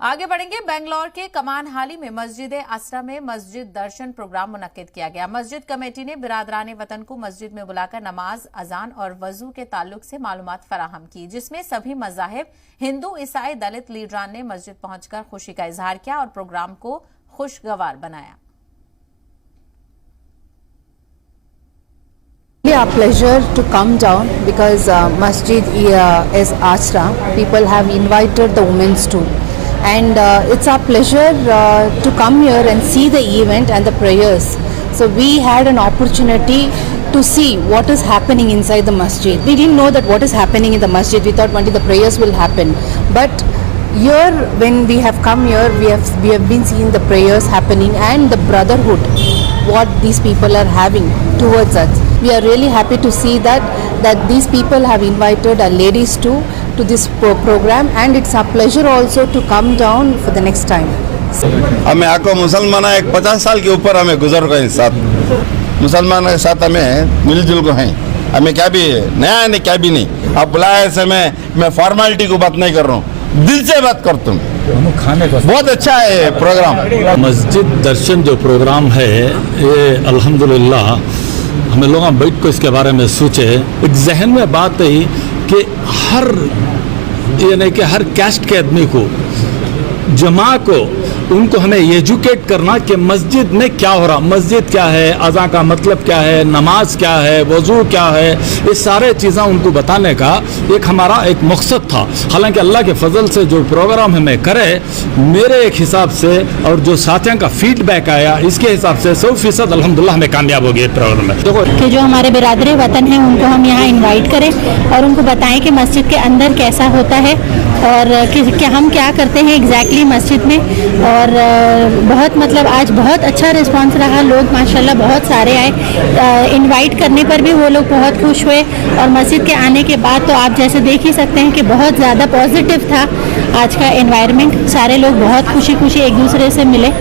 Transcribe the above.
आगे बढ़ेंगे। बेंगलोर के कमान हाली में मस्जिद असरा में मस्जिद दर्शन प्रोग्राम मुनक्किद किया गया। मस्जिद कमेटी ने बिरादरान वतन को मस्जिद में बुलाकर नमाज, अजान और वजू के ताल्लुक से मालूमात फराहम की, जिसमें सभी मज़ाहिब हिंदू, ईसाई, दलित लीडरान ने मस्जिद पहुंचकर खुशी का इजहार किया और प्रोग्राम को खुशगवार बनाया। Our pleasure to come down because Masjid is Asra. People have invited the women too, and it's our pleasure to come here and see the event and the prayers. So we had an opportunity to see what is happening inside the masjid. We didn't know that what is happening in the masjid. We thought only the prayers will happen, but here when we have come here, we have been seeing the prayers happening and the brotherhood what these people are having towards us. We are really happy to see that these people have invited our ladies to this program, and it's our pleasure also to come down for the next time. हमें आको मुसलमान एक 50 साल के ऊपर हमें गुजर गए साथ मुसलमान के साथ हमें मिलजुल को हैं। हमें क्या भी नया है नहीं, क्या भी नहीं। आप बुलाए से मैं फॉर्मेलिटी को बात नहीं कर रहा हूँ, दिल से बात करता हूँ। बहुत अच्छा है प्रोग्राम। मस्जिद दर्शन जो प्रोग्राम है ये अल्हम्दुलिल्लाह हमें लोग बैठ को इसके बारे में सोचे। एक जहन में बात है कि हर कैस्ट के आदमी को, जमा को, उनको हमें एजुकेट करना कि मस्जिद में क्या हो रहा, मस्जिद क्या है, अज़ा का मतलब क्या है, नमाज क्या है, वज़ू क्या है, ये सारे चीज़ें उनको बताने का एक हमारा एक मकसद था। हालांकि अल्लाह के फजल से जो प्रोग्राम हमें करे, मेरे एक हिसाब से और जो साथियों का फीडबैक आया, इसके हिसाब से 100% अल्हम्दुलिल्लाह हमें कामयाब हो गए प्रोग्राम में। देखो कि जो हमारे बिरादर वतन हैं उनको हम यहाँ इन्वाइट करें और उनको बताएं कि मस्जिद के अंदर कैसा होता है और कि हम क्या करते हैं एग्जैक्टली मस्जिद में। और बहुत मतलब आज बहुत अच्छा रिस्पांस रहा, लोग माशाल्लाह बहुत सारे आए। इनवाइट करने पर भी वो लोग बहुत खुश हुए और मस्जिद के आने के बाद तो आप जैसे देख ही सकते हैं कि बहुत ज़्यादा पॉजिटिव था आज का एनवायरनमेंट। सारे लोग बहुत खुशी खुशी एक दूसरे से मिले।